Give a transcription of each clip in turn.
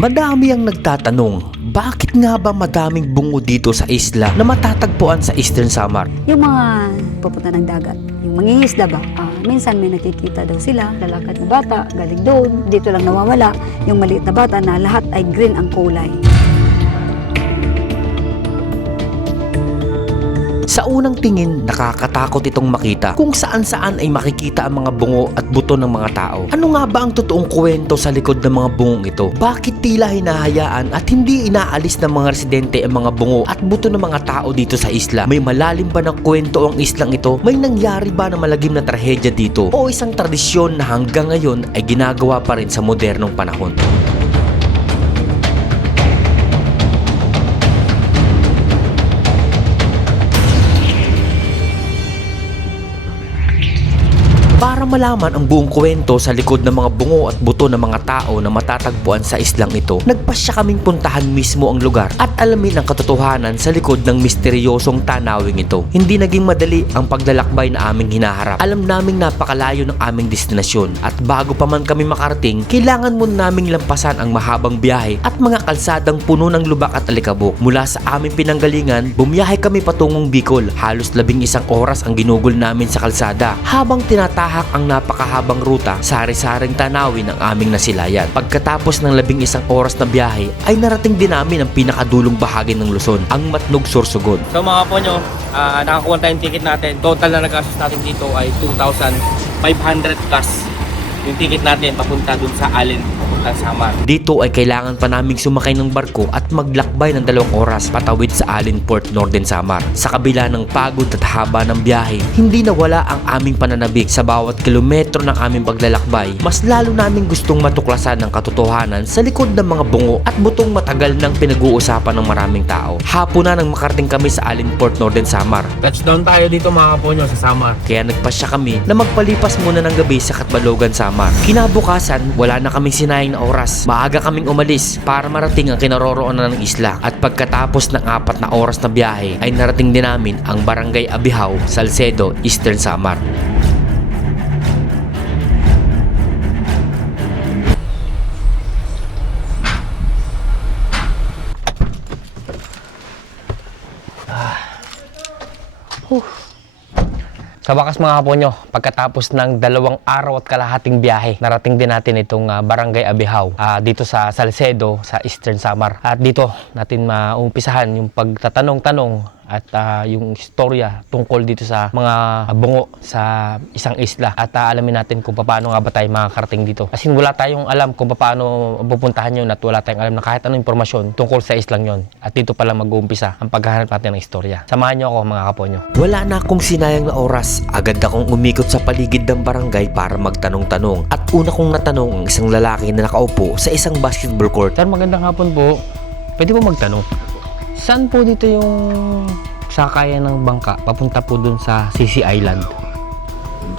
Madami ang nagtatanong, bakit nga ba madaming bungo dito sa isla na matatagpuan sa Eastern Samar? Yung mga pupunta ng dagat, yung mangingisda ba, minsan may nakikita daw sila, lalakad na bata, galing doon, dito lang nawawala, yung maliit na bata na lahat ay green ang kulay. Sa unang tingin, nakakatakot itong makita kung saan-saan ay makikita ang mga bungo at buto ng mga tao. Ano nga ba ang totoong kwento sa likod ng mga bungong ito? Bakit tila hinahayaan at hindi inaalis ng mga residente ang mga bungo at buto ng mga tao dito sa isla? May malalim ba ng kwento ang islang ito? May nangyari ba na malagim na trahedya dito? O isang tradisyon na hanggang ngayon ay ginagawa pa rin sa modernong panahon? Para malaman ang buong kwento sa likod ng mga bungo at buto ng mga tao na matatagpuan sa islang ito, nagpasya kaming puntahan mismo ang lugar at alamin ang katotohanan sa likod ng misteryosong tanawing ito. Hindi naging madali ang paglalakbay na aming hinaharap. Alam naming napakalayo ng aming destinasyon at bago pa man kami makarating, kailangan muna naming lampasan ang mahabang biyahe at mga kalsadang puno ng lubak at alikabok. Mula sa aming pinanggalingan, bumiyahe kami patungong Bicol. Halos 11 oras ang ginugol namin sa kalsada habang tinatahak ang napakahabang ruta sa sari-saring tanawin ng aming nasilayan. Pagkatapos ng 11 oras na biyahe ay narating din namin ang pinakadulong bahagi ng Luzon, ang Matnog Sorsogon. So mga po nyo, nakakuha tayong ticket natin. Total na nagastos natin dito ay 2,500 plus yung ticket natin papunta dun sa Alin, papunta sa Samar. Dito ay kailangan pa naming sumakay ng barko at maglakbay ng 2 oras patawid sa Alin Port, Northern Samar. Sa kabila ng pagod at haba ng biyahe, hindi nawala ang aming pananabik. Sa bawat kilometro ng aming paglalakbay, mas lalo naming gustong matuklasan ng katotohanan sa likod ng mga bungo at butong matagal nang pinag-uusapan ng maraming tao. Hapon na nang makarating kami sa Alin Port, Northern Samar. Touchdown tayo dito mga po nyo sa Samar. Kaya nagpasya kami na magpalipas muna ng gabi sa Katbalogan, Samar. Kinabukasan, wala na kaming sinayang na oras. Maaga kaming umalis para marating ang kinaroroonan ng isla. At pagkatapos ng 4 na oras na biyahe, ay narating din namin ang Barangay Abihaw, Salcedo, Eastern Samar. Sa wakas mga kapo nyo, pagkatapos ng 2 araw at kalahating biyahe, narating din natin itong Barangay Abihaw dito sa Salcedo, sa Eastern Samar. At dito natin maumpisahan yung pagtatanong-tanong at yung istorya tungkol dito sa mga bungo sa isang isla. At alamin natin kung paano nga ba tayo makakarating dito. Kasi wala tayong alam kung paano pupuntahan yun at wala tayong alam na kahit anong impormasyon tungkol sa islang yon. At dito pala mag-uumpisa ang paghahanap natin ng istorya. Samahan nyo ako mga kapo nyo. Wala na akong sinayang na oras. Agad akong umikot sa paligid ng barangay para magtanong-tanong. At una kong natanong ang isang lalaki na nakaupo sa isang basketball court. Sir, magandang hapon po. Pwede po magtanong? Saan po dito yung sakayan ng bangka papunta po dun sa Sisi Island?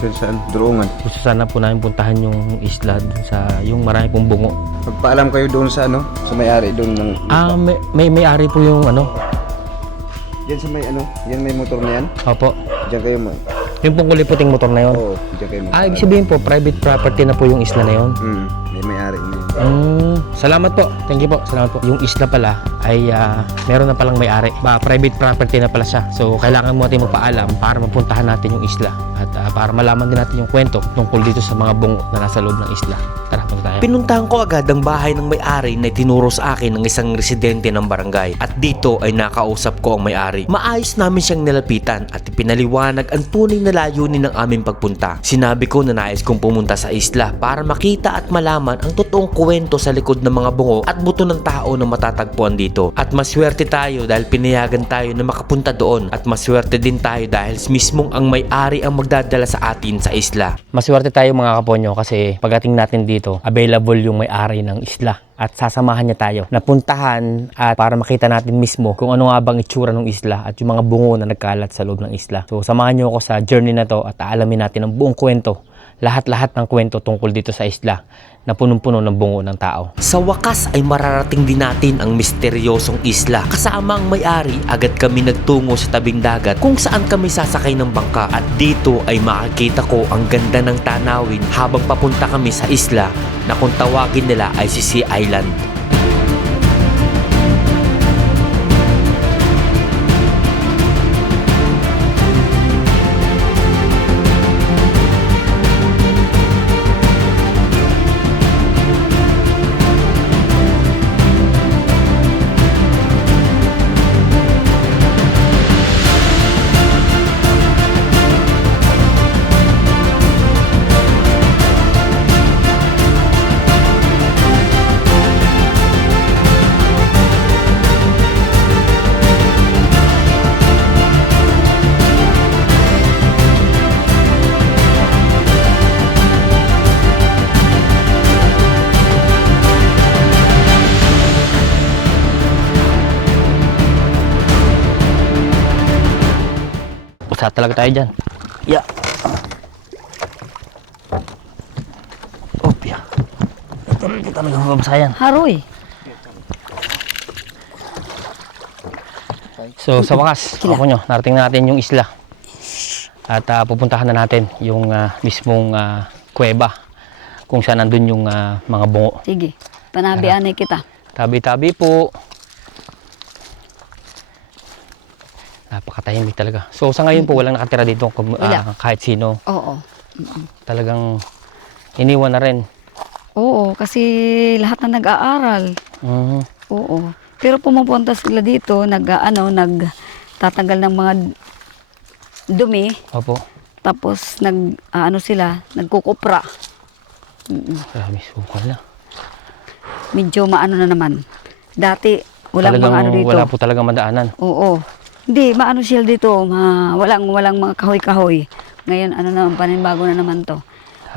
Diyan saan? Durungan. Gusto sana po namin puntahan yung isla dun sa yung marami pong bungo. Magpaalam kayo doon sa sa may-ari doon ng... May-ari po yung Diyan sa may yan may motor na yan. Opo. Diyan kayo Yung pong kulay puting motor na yun. Oo, diyan kayo Ibig sabihin po, private property na po yung isla na yun. May may-ari na yun. Salamat po. Thank you po. Salamat po. Yung isla pala ay meron na palang may-ari. Private property na pala siya. So, kailangan mo natin magpaalam para mapuntahan natin yung isla. At para malaman din natin yung kwento tungkol dito sa mga bungo na nasa loob ng isla. Tara, punta tayo. Pinuntahan ko agad ang bahay ng may-ari na tinuro sa akin ng isang residente ng barangay. At dito ay nakausap ko ang may-ari. Maayos namin siyang nilapitan at ipinaliwanag ang tunay na layunin ng aming pagpunta. Sinabi ko na nais kong pumunta sa isla para makita at malaman ang totoong kwento sa likod ng mga bungo at buto ng tao na matatagpuan dito. At maswerte tayo dahil pinayagan tayo na makapunta doon. At maswerte din tayo dahil mismong ang may-ari ang magdadala sa atin sa isla. Maswerte tayo mga kaponyo kasi pagdating natin dito, available yung may-ari ng isla. At sasamahan niya tayo napuntahan at para makita natin mismo kung ano nga bang itsura ng isla at yung mga bungo na nagkalat sa loob ng isla. So samahan niyo ako sa journey na to at aalamin natin ang buong kwento, lahat-lahat ng kwento tungkol dito sa isla na punong-puno ng bungo ng tao. Sa wakas ay mararating din natin ang misteryosong isla. Kasama ang may-ari, agad kami nagtungo sa tabing dagat kung saan kami sasakay ng bangka. At dito ay makikita ko ang ganda ng tanawin habang papunta kami sa isla na kung tawagin nila ay Sisi Island. Basa talaga tayo dyan. Yeah. Opya. Ito po talaga mababasa yan. Haroy. So sa wakas, Kila. ako nyo, narating natin yung isla. At pupuntahan na natin yung mismong kuweba kung saan nandun yung mga bungo. Sige, panabianay kita. Tabi-tabi po. Napakatahimik talaga. So sa ngayon po walang nakatira dito Wala. kahit sino. Oo. Talagang iniwan na rin. Oo, kasi lahat na nag-aaral. Mhm. Oo. Pero pumupunta sila dito, nagtatanggal ng mga dumi, Opo. tapos sila, nagkukupra. Grabe, sukal na. Medyo maano na naman. Dati, walang Talagang mga ano dito. wala po talaga madaanan. Oo. Hindi, maano sila dito, walang mga kahoy-kahoy. Ngayon, panimbago na naman to.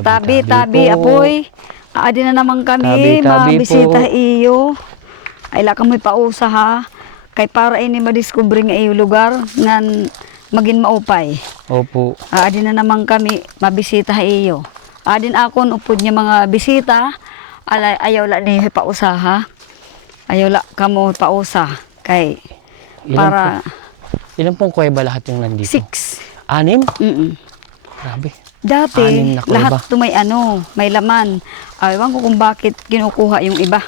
Tabi-tabi, po. apoy. Aadi na naman kami, Tabi-tabi mabisita po. iyo. Ay laka mo'y pausa ha. Kay para ini madiskubre nga iyo lugar nga maging maupay. Opo. Aadi na naman kami, mabisita iyo. Adin akon upod niya mga bisita. Ayaw la ni pausa ha. Ayaw la kamo pausa. Kay para Ilan pong kuweba lahat yung nandito? 6. 6? Mm. Grabe. Dati, Anim na kuweba. lahat to may laman. Ewan ko kung bakit kinukuha yung iba.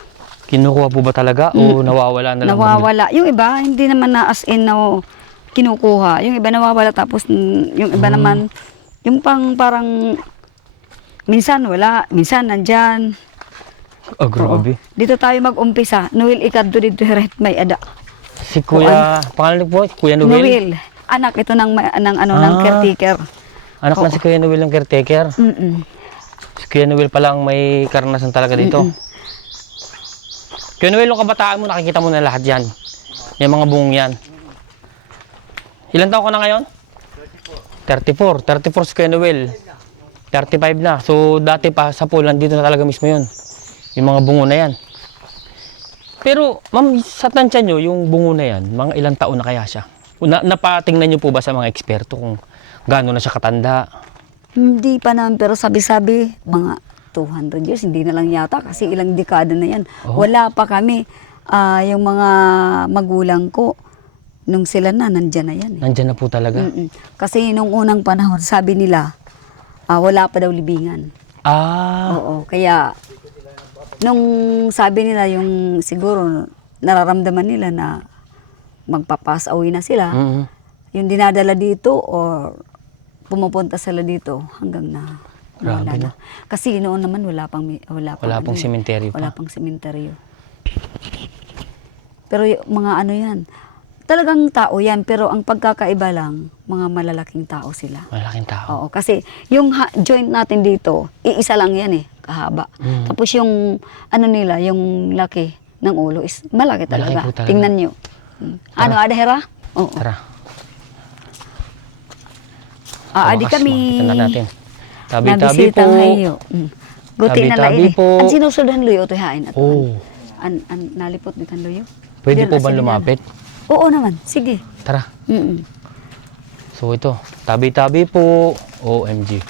Kinukuha po ba talaga o nawawala na lang? Nawawala. Yung iba, hindi naman na as in na kinukuha. Yung iba nawawala tapos yung iba naman, yung parang minsan wala, minsan nandyan. Oh, grabe. Oo. Dito tayo mag-umpisa. Noel ikadto dito hirit may ada. Si Kuya, pangalan po, Kuya Noel? Noel. Anak ito ng caretaker. Anak na si Kuya Noel ng caretaker. Mm-mm. Si Kuya Noel pala ang may karanasan talaga dito. Kuya Noel, nung kabataan mo, nakikita mo na lahat yan. Yung mga bungong yan. Ilan taon ka na ngayon? 34. 34 si Kuya Noel. 35 na. So, dati pa sa Poland, dito na talaga mismo yun. Yung mga bungo na yan. Pero, ma'am, sa tansya nyo, yung bungo na yan, mga ilang taon na kaya siya? Napatingnan nyo po ba sa mga eksperto kung gaano na siya katanda? Hindi pa naman, pero sabi-sabi, mga 200 years, hindi na lang yata kasi ilang dekada na yan. Oh. Wala pa kami. Yung mga magulang ko, nung sila nandyan na yan. Nandyan na po talaga. Kasi nung unang panahon, sabi nila, wala pa daw libingan. Oo, kaya nung sabi nila yung siguro nararamdaman nila na magpapass away na sila, yung dinadala dito or pumupunta sila dito hanggang na wala Grabe, na. no? Kasi noon naman wala pang sementeryo pa. Wala pang sementeryo. Pero yung mga ano yan, talagang tao yan, pero ang pagkakaiba lang, mga malalaking tao sila. Malaking tao. Oo, kasi yung joint natin dito, iisa lang yan kahaba. Tapos yung ano nila, yung laki ng ulo is malaki talaga. po talaga. Tingnan nyo. Ano, Adahera? Oo. Tara. Adi Wakas, kami. makita na natin. Tabi-tabi Nabisita po. ngayon. Guti na Tabi-tabi lain po. Ang sinusundan luyo, ito hain. Oh. Nalipot bitan luyo. Pwede Diyan, po ba sige, lumapit? Oo naman, sige. Tara. Mm-mm. So ito, tabi-tabi po. OMG.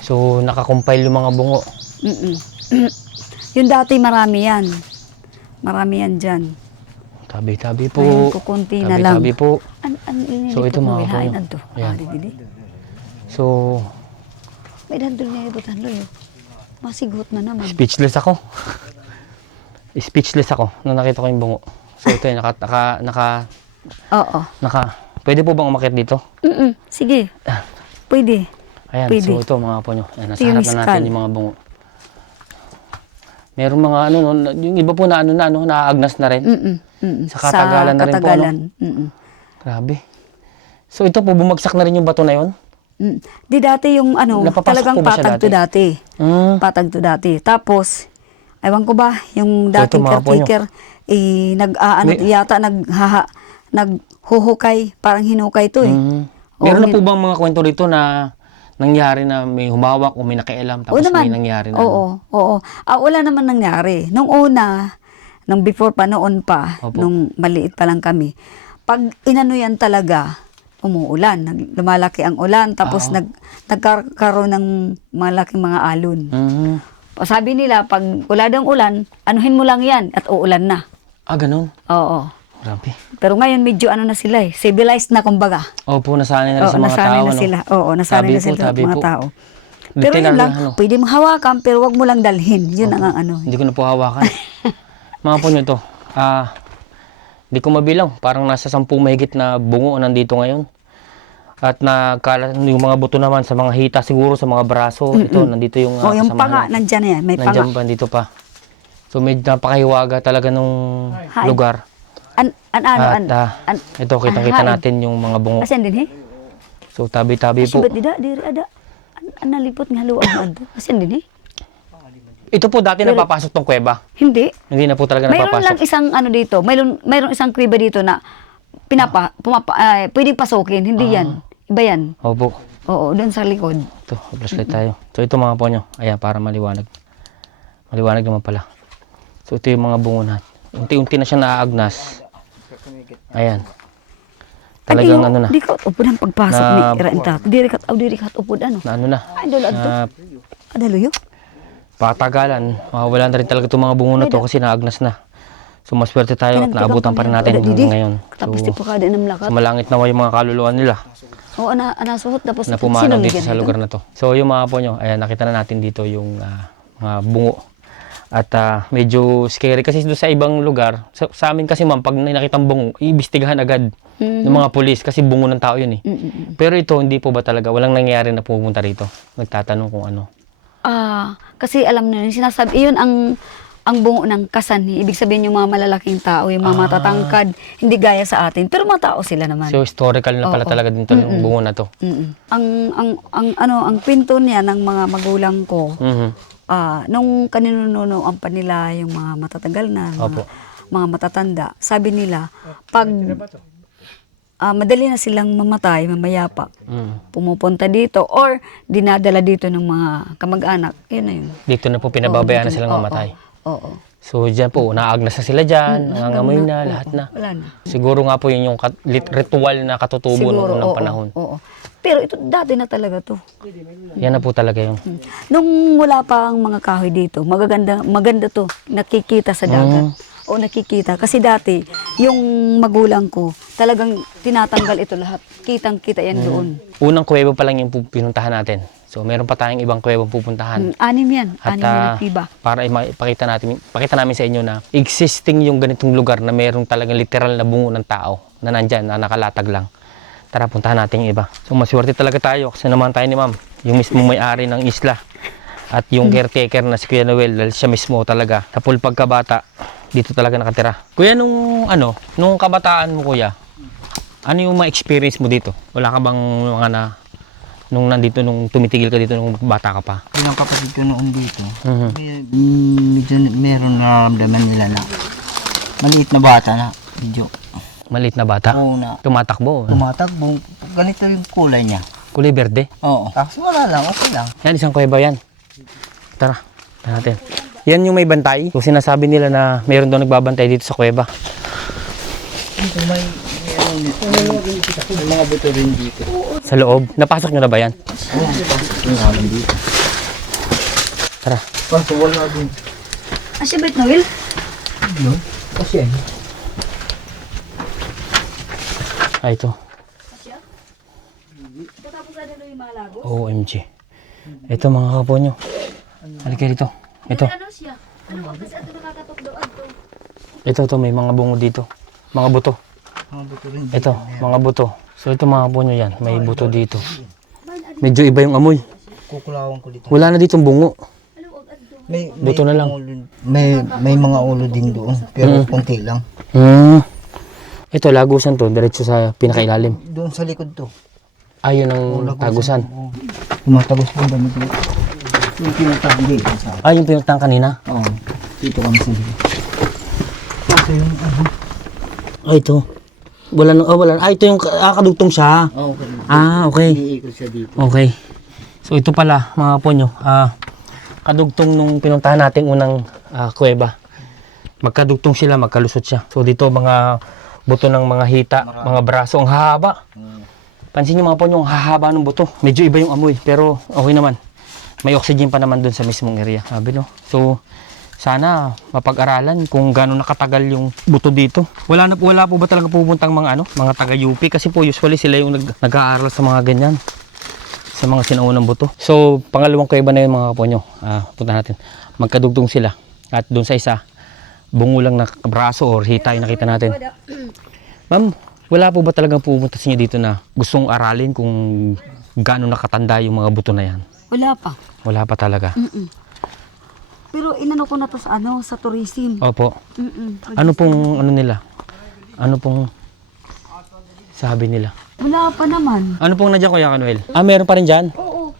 So nakakompile yung mga bungo. Mm-mm. Yung dati marami yan. Marami yan dyan. Tabi-tabi po. Ngayon, kukunti na lang. Tabi-tabi po. So, ito, mga hain puno. adto. Ayan. Dili. So, May dandol niya ibutan luyo. Masigot na naman. speechless ako. Speechless ako nung nakita ko yung bungo. So ito yung Oo. pwede po bang umakyat dito? Sige. Pwede. Ayan, Pwede. so ito mga ponyo. Ayan, nasa Ito yung harap na natin miskal. yung mga bungo. Meron mga yung iba po na naaagnas na rin. Sa katagalan na rin po, Grabe. So ito po, bumagsak na rin yung bato na yon? Di dati yung Napapasok talagang po ba siya patag to dati. Patag to dati. Tapos, ewan ko ba, yung So, ito, dating mga caretaker, naghuhukay, parang hinukay to Meron na po bang mga kwento rito na nangyari na may humawak o may nakialam tapos may nangyari na? Oo. Wala naman nangyari. Nung una, before pa, noon pa, Opo. nung maliit pa lang kami, pag inano yan talaga, umuulan. Lumalaki ang ulan, tapos nagkakaroon ng malaking mga alon. Sabi nila, pag wala daw ulan, anuhin mo lang yan at uulan na. Ganun. Oo. Grabe. Pero ngayon medyo ano na sila civilized na kumbaga. Opo, nasanay na rin Oo, sa mga nasanay tao. na sila. Oo, nasanay na sila sa Tabi mga po. tao. Pero Literal yun lang, na, pwede mong hawakan, pero wag mo lang dalhin. Yun ang ano. Hindi ko na po hawakan. Mga po nyo to. Di ko mabilang. Parang nasa 10 mahigit na bungo nandito ngayon. At yung mga buto naman sa mga hita siguro, sa mga braso. Ito, nandito yung yung kasamahan panga, natin. nandyan yan. May Nandyan panga. pa, dito pa. So medyo napakahiwaga talaga nung lugar. Ito, kitang-kita natin yung mga bungo. Asan din So tabi-tabi po. Ba't diri ada? Nalipot nga luwag mo ado. Asan din Ito po dati napapasok tong kuweba. Hindi. Hindi na po talaga Mayroon lang napapasok. isang ano dito. Mayroon isang kriba dito na pwedeng pasukin. Hindi yan. Iba yan. Opo. Oo, doon sa likod. Ito, flashlight tayo. So ito mga ponyo. Ayan, para maliwanag. Maliwanag naman pala. So ito yung mga bungo natin. Unti-unti na siya naaagnas. Ayan. Talagang ano na. Di ka upod ang pagpasok ni Irainta. Diri ka upod ano. Na ano na. Ay, dolo adto. Adaluyo. Patagalan. Mawawala na rin talaga itong mga bungo na to kasi naagnas na. So maswerte tayo at naabutan pa rin natin ngayon. Tapos di So, pa ka din ng lakat. sa malangit naman yung mga kaluluwa nila Oo, nasuhot. Tapos na pumanong dito sa sinulugyan, lugar na to. So yung mga ponyo, ayan, nakita na natin dito yung mga bungo. At medyo scary kasi doon sa ibang lugar, sa amin kasi ma'am, pag nakitang bungo, iimbestigahan agad ng mga pulis kasi bungo ng tao yun eh. Pero ito, hindi po ba talaga, walang nangyayari na pumunta rito. Nagtatanong kung ano. Kasi alam na yun, sinasabi, iyon ang bungo ng kasan. Ibig sabihin yung mga malalaking tao, yung mga matatangkad, hindi gaya sa atin. Pero mga tao sila naman. So historical na pala talaga dito yung bungo na to. Ang kwento niya ng mga magulang ko, nung kaninununuan pa nila yung mga matatagal na, mga matatanda, sabi nila, pag madali na silang mamatay, mamayapa, pumupunta dito, or dinadala dito ng mga kamag-anak, yun na yun. Dito na po pinababayaan na silang mamatay. Oo. So dyan po, naagnas na sila dyan, nangangamoy na, lahat na. Wala na. Siguro nga po yun yung ritual na katutubo noong unang panahon. Oo. Pero ito, dati na talaga to. Yan na po talaga yun. Nung wala pa ang mga kahoy dito, maganda to. Nakikita sa dagat. O nakikita. Kasi dati, yung magulang ko, talagang tinatanggal ito lahat. Kitang-kita yan doon. Unang kuweba pa lang yung pinuntahan natin. So meron pa tayong ibang kuwebang pupuntahan. 6 yan. 6 At na tiba. para pakita namin sa inyo na existing yung ganitong lugar na mayroong talagang literal na bungo ng tao na nandyan, na nakalatag lang. Tara, puntahan natin yung iba. So maswerte talaga tayo kasi naman tayo ni ma'am, yung mismo may-ari ng isla. At yung caretaker na si Kuya Noel, dahil siya mismo talaga, sa full pagkabata, dito talaga nakatira. Kuya, nung kabataan mo kuya, ano yung ma-experience mo dito? Wala ka bang mga nung tumitigil ka dito nung bata ka pa? Yung kapatid ko noon dito, medyo meron nararamdaman nila na maliit na bata na, medyo. Maliit na bata? Oo na. Tumatakbo? Tumatakbo, ganito yung kulay niya. Kulay berde? Oo. Tapos wala lang, okay lang. Yan, isang kuweba yan. Tara, natin. Yan yung may bantay. So sinasabi nila na mayroon doon nagbabantay dito sa kuweba. Dito may mga buto rin dito. Sa loob. Napasok nyo na ba yan? Oo, yung namin dito. Tara. Kaso wala din. Asya ba ito, Noel? No? Kasi yan. Ito. OMG. Ito mga kapo nyo. Halika dito. Ito. Ito, may mga bungo dito. Mga buto. Mga buto rin dito. Ito, mga buto. So ito mga kapo nyo yan. May buto dito. Medyo iba yung amoy. Kukulawan ko dito. Wala na ditong bungo. May Buto na lang. May mga ulo din doon, pero konti lang. Ito, lagusan to. Diretso sa pinakailalim. Doon sa likod to. Ayun ang tagusan. Tumatagos po dami dito. Yung pinatang dito sa. Yung pinuntahan kanina? Oo. Dito kami sa dito. Kasi yung Ito. Wala ito yung kadugtong siya. okay. Okay. Iikot siya dito. Okay. So ito pala mga ponyo. Kadugtong nung pinuntahan nating unang kuweba. Magkadugtong sila, magkalusot siya. So dito mga buto ng mga hita, mga braso, ang haba. Pansin nyo mga po yung hahaba ng buto. Medyo iba yung amoy, pero okay naman. May oxygen pa naman dun sa mismong area. Sabi no? So, sana mapag-aralan kung gaano nakatagal yung buto dito. Wala po ba talaga pupuntang mga taga-UP? Kasi po usually sila yung nag-aaral sa mga ganyan. Sa mga sinaunang buto. So, pangalawang kuweba na yun mga kapo nyo. Punta natin. Magkadugtong sila. At dun sa isa, bungo lang na braso or hita yung nakita natin. Ma'am, wala po ba talagang pupunta sa inyo dito na gustong aralin kung gaano nakatanda yung mga buto na yan? Wala pa. Wala pa talaga. Pero inano ko na to sa sa tourism. Opo. Ano pong nila? Ano pong sabi nila? Wala pa naman. Ano pong nandiyan Kuya Kanuel? Meron pa rin dyan? Oo.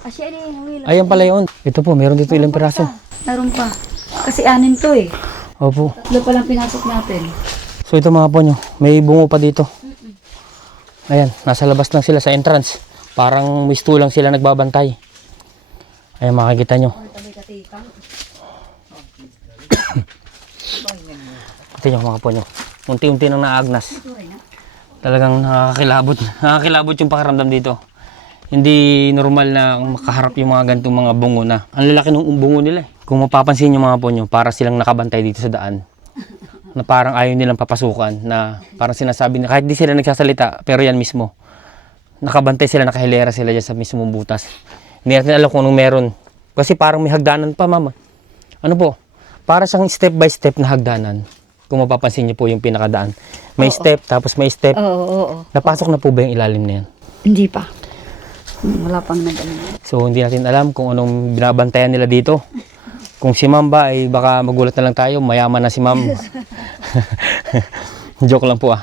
Asya ayan pala yun. Ito po, meron dito ilang piraso. Meron pa. Kasi 6 to eh. Opo. 3 pa lang pinasok natin. So ito mga po nyo, may bungo pa dito. Ayan, nasa labas lang sila sa entrance. Parang misto lang sila nagbabantay. Ayan, makikita nyo. Ito nyo mga po nyo. Unti-unti nang naagnas. Talagang nakakilabot. Nakakilabot yung pakiramdam dito. Hindi normal na makaharap yung mga ganitong mga bungo na. Ang lalaki ng bungo nila eh. Kung mapapansin nyo mga po nyo, para silang nakabantay dito sa daan. Na parang ayaw nilang papasukan. Na parang sinasabi na kahit di sila nagsasalita, pero yan mismo. Nakabantay sila, nakahilera sila dyan sa mismong butas. Hindi natin alam kung anong meron. Kasi parang may hagdanan pa, mama. Ano po? Para siyang step by step na hagdanan. Kung mapapansin niyo po yung pinakadaan. May step, tapos may step. Oo. Napasok na po ba yung ilalim na yan? Hindi pa. Wala pang nag-ano. So, hindi natin alam kung anong binabantayan nila dito. Kung si ma'am ba, ay baka magulat na lang tayo. Mayaman na si ma'am. Joke lang po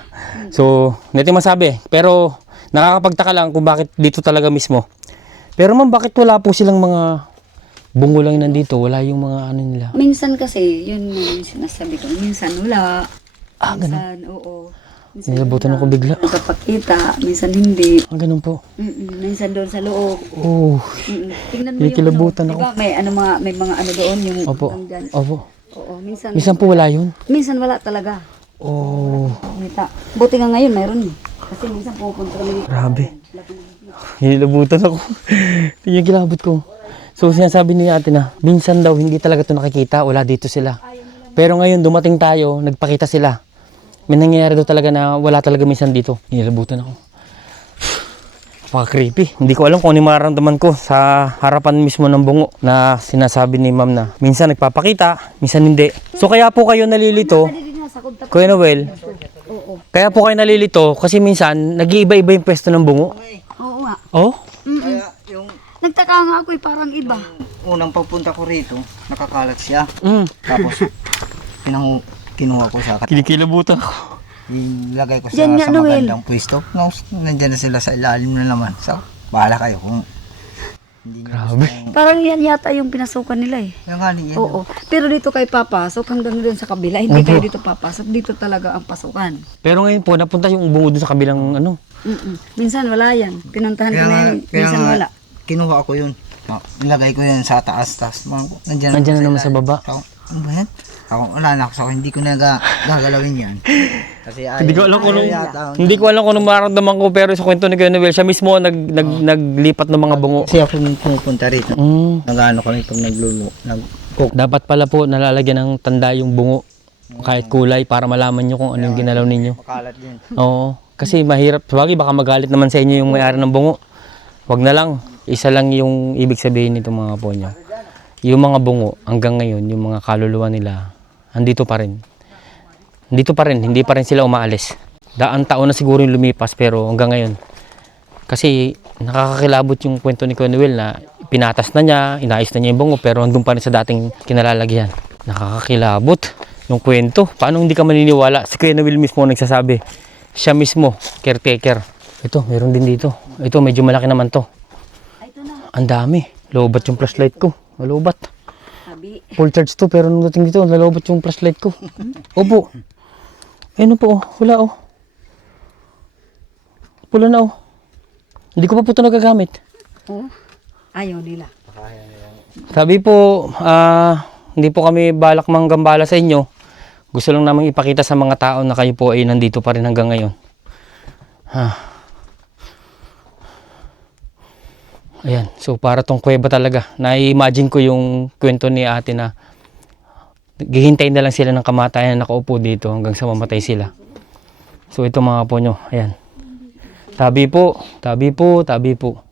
So, hindi natin masabi. Pero, nakakapagtaka lang kung bakit dito talaga mismo. Pero ma'am, bakit wala po silang mga bungo lang nandito? Wala yung mga ano nila? Minsan kasi, yun yung sinasabi ko. Minsan wala. Minsan, oo. Minsan Nilabutan ako bigla. nagpapakita, minsan hindi. Ganun po. Minsan doon sa loob. Oh, Tingnan mo May yung kilabutan ano, ako. diba? May mga ano doon yung opo. hanggan. Opo. Oo, minsan Minsan po wala yun. minsan wala talaga. Oh, Kita. Buti nga ngayon mayroon eh. Kasi minsan pupunta kami dito. grabe. Hinilabutan ako. Yung kilabot ko. So sinasabi ni ate na, minsan daw hindi talaga ito nakikita, wala dito sila. Pero ngayon dumating tayo, nagpakita sila. May nangyayari daw talaga na wala talaga minsan dito. Hinilabutan ako. Napaka-creepy. Hindi ko alam kung ano yung mararamdaman ko sa harapan mismo ng bungo na sinasabi ni ma'am na minsan nagpapakita, minsan hindi. So kaya po kayo nalilito, Kuya Noel, kaya po kayo nalilito kasi minsan nag-iiba-iba yung pwesto ng bungo. Oo nga. Oh? Kaya yung Nagtaka nga ako eh, parang iba. unang pagpunta ko rito, nakakalat siya. Mm. Tapos, kinuha ko sa Kinikilabutan ko. ilagay ko Diyan nga, sa Noel. magandang pwesto. Nandiyan na sila sa ilalim na naman. So, bahala kayo kung hindi nyo Grabe. gusto. Parang yan yata yung pinasukan nila eh. Yung nga yan. Oo. Pero dito kayo papasok hanggang doon sa kabila. Hindi kayo dito papasok. Dito talaga ang pasukan. Pero ngayon po, napunta yung bungo dun sa kabilang ano. Minsan wala yan. Pinuntahan ko na yan. Minsan nga, wala. kinuha ko yun. Nilagay ko yan sa taas. Tapos, nandiyan Nandiyan na naman sa baba. Ako, ano ba yan? Ako, wala na ako sa hindi ko na gagalawin yan. Kasi Hindi ko alam kung anong, yata, hindi ko alam kung anong mararamdaman ko, pero sa kwento ni Kuya Noel, siya mismo ang naglipat ng mga bungo. Kasi ako nung pumupunta rito. Mm. Nag-ano kami pag nag-cook. Dapat pala po nalalagyan ng tanda yung bungo. Kahit kulay para malaman nyo kung ano yung ginalaw ninyo. Makalat din. Oo. Kasi mahirap. Sabagay, baka magalit naman sa inyo yung may-ari ng bungo. Wag na lang. Isa lang yung ibig sabihin nito mga po nyo. Yung mga bungo, hanggang ngayon, yung mga kaluluwa nila, andito pa rin. Dito pa rin, hindi pa rin sila umaalis. Daan taon na siguro yung lumipas, pero hanggang ngayon. Kasi nakakakilabot yung kwento ni Kuya Noel na pinatas na niya, inayos na niya yung bungo, pero andun pa rin sa dating kinalalagyan. Nakakakilabot yung kwento. Paano hindi ka maniniwala? Si Kuya Noel mismo nagsasabi. Siya mismo, caretaker. Ito, meron din dito. Ito, medyo malaki naman to. Ang dami. Lobat yung flashlight ko. Malobat. Sabi. Full charge to, pero nung dating dito, nalobat yung flashlight ko. Opo. Ano po, wala oh. Pula na oh. Hindi ko pa po ito nagagamit. Oo. Ayaw nila. Sabi po, hindi po kami balak manggambala sa inyo. Gusto lang naman ipakita sa mga tao na kayo po ay nandito pa rin hanggang ngayon. Ayan, so para tong kuweba talaga. Na-imagine ko yung kwento ni ate na gihintayin na lang sila ng kamatayan na nakaupo dito hanggang sa mamatay sila. So ito mga po nyo, ayan. Tabi po, tabi po, tabi po.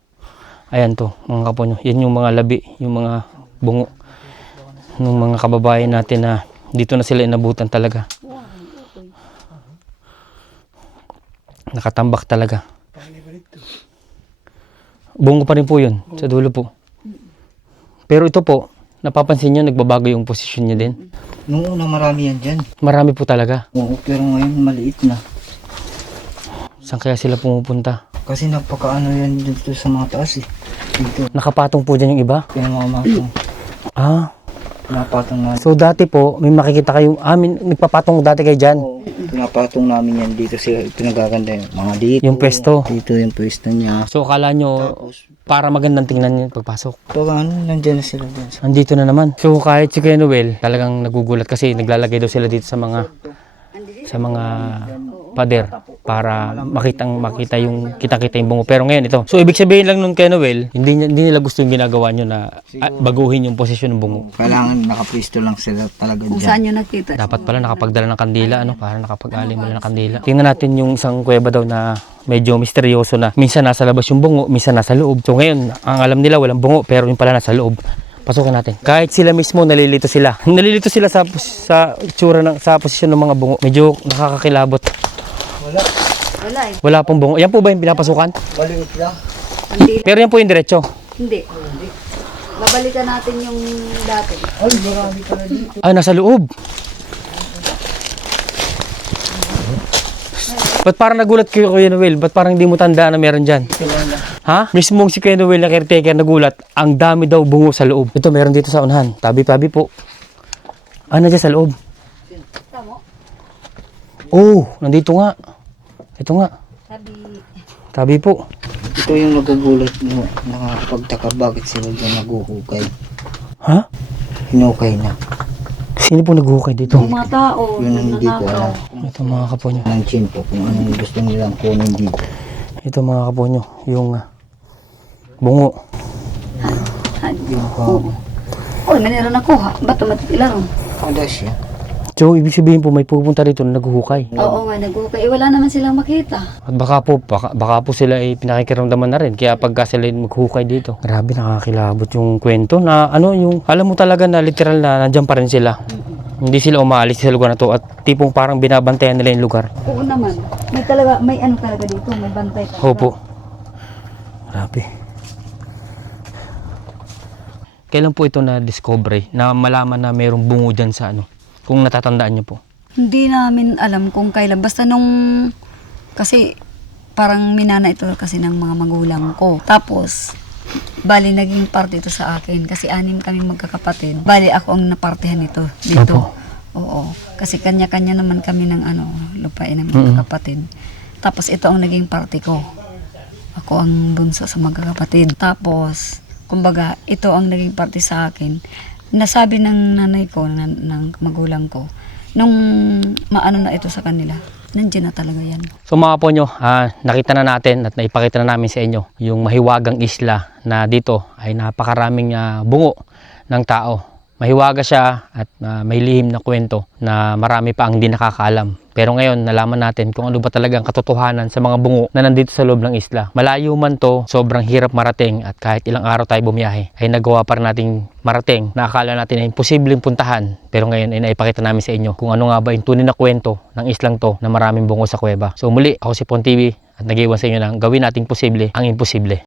Ayan to, mga kapo nyo. Yan yung mga labi, yung mga bungo ng mga kababayan natin na dito na sila inabutan talaga. Nakatambak talaga. Bungo pa rin po yun, sa dulo po. Pero ito po, napapansin nyo, nagbabago yung posisyon niya din. Nung una marami yan dyan. Marami po talaga. Oo, pero ngayon maliit na. Saan kaya sila pumupunta? Kasi napakaano yan dito sa mga taas eh. Dito, Nakapatong po dyan yung iba? kaya mga matong. Ah, Pinapatong namin. so dati po, may makikita kayo, nagpapatong dati kayo dyan. Oo, pinapatong namin yan dito sila. Pinagaganda yung mga dito. Yung pwesto. Dito yung pwesto niya. So akala nyo, para magandang tingnan yung pagpasok. Pag ano, nandyan na sila dyan. Andito na naman. So kahit si Kuya Noel, talagang nagugulat kasi naglalagay daw sila dito sa mga pader para makita yung kita-kita yung bungo. Pero ngayon ito. So ibig sabihin lang nun Kuya Noel, hindi nila gusto yung ginagawa nyo na baguhin yung posisyon ng bungo. Kailangan nakapwesto lang sila talaga Kung dyan. saan nyo nakita. Dapat pala nakapagdala ng kandila, para nakapag-alim mo ng kandila. Tingnan natin yung isang kuweba daw na medyo misteryoso na minsan nasa labas yung bungo, minsan nasa loob. So ngayon, ang alam nila walang bungo pero yung pala nasa loob. Pasukin natin. Kahit sila mismo nalilito sila. Nalilito sila sa itsura sa posisyon ng mga bungo. Medyo nakakakilabot. Wala eh. Wala pong bungo. Yan po ba yung pinapasukan? Maliit lang. Hindi. Pero yan po yung diretso. Hindi. Babalikan natin yung dati. Ay, marami ka na dito. Ah, nasa loob. Ba't parang nagulat kayo Kuya Noel? Ba't parang hindi mo tandaan na meron dyan? Ha? Mismong si Kuya Noel na caretaker nagulat, ang dami daw bungo sa loob. Ito meron dito sa unahan. Tabi-tabi po. Ah, nandiyan sa loob. Tamo? Oh, nandito nga. Ito nga. Sabi, Tabi po. Ito yung nagagulat mo. Nakakapagtaka bakit sila dyan naguhukay. Ha? Hinukay na. Sino po naghukay dito? yung mga tao, Yun ang hindi ko alam. Ito mga kapo nyo. Ng chinpo kung anong gusto nilang kunin dito. Ito mga kapo nyo. Yung bungo. Yung kamo. oh, meron nakuha. Ba't matitilaron? Kada siya. So, ibig sabihin po may pupunta rito na naghuhukay. Oo nga, nag-okay. Wala naman silang makita. At baka po sila ay pinakikiramdaman na rin. Kaya pagka sila maghukay dito. Grabe, nakakilabot yung kwento na alam mo talaga na literal na nandyan pa rin sila. Hindi sila umaalis sa lugar na to at tipong parang binabantayan nila yung lugar. Oo naman. May ano talaga dito. May bantay talaga. Opo. Grabe. Kailan po ito na-discover na malaman na mayroong bungo dyan sa kung natatandaan niyo po? Hindi namin alam kung kailan. Basta kasi parang minana ito kasi ng mga magulang ko. Tapos, bali naging parte ito sa akin. Kasi 6 kami magkakapatid. Bali ako ang napartihan nito dito. Oo. Kasi kanya-kanya naman kami ng lupain ng mga kapatid. Tapos ito ang naging parte ko. Ako ang bunso sa magkakapatid. Tapos, kumbaga, ito ang naging parte sa akin. Nasabi ng nanay ko, ng magulang ko, nung maano na ito sa kanila, nandiyan na talaga yan. So mga po nyo, nakita na natin at naipakita na namin sa inyo yung mahiwagang isla na dito ay napakaraming bungo ng tao. Mahiwaga siya at may lihim na kwento na marami pa ang hindi nakakaalam. Pero ngayon, nalaman natin kung ano ba talaga ang katotohanan sa mga bungo na nandito sa loob ng isla. Malayo man to, sobrang hirap marating at kahit ilang araw tayo bumiyahe, ay nagawa pa rin nating marating na akala natin ay imposibleng puntahan. Pero ngayon ay naipakita namin sa inyo kung ano nga ba yung tunay na kwento ng islang to na maraming bungo sa kuweba. So muli, ako si Pon TV at nag-iwan sa inyo ng gawin nating posible ang imposible.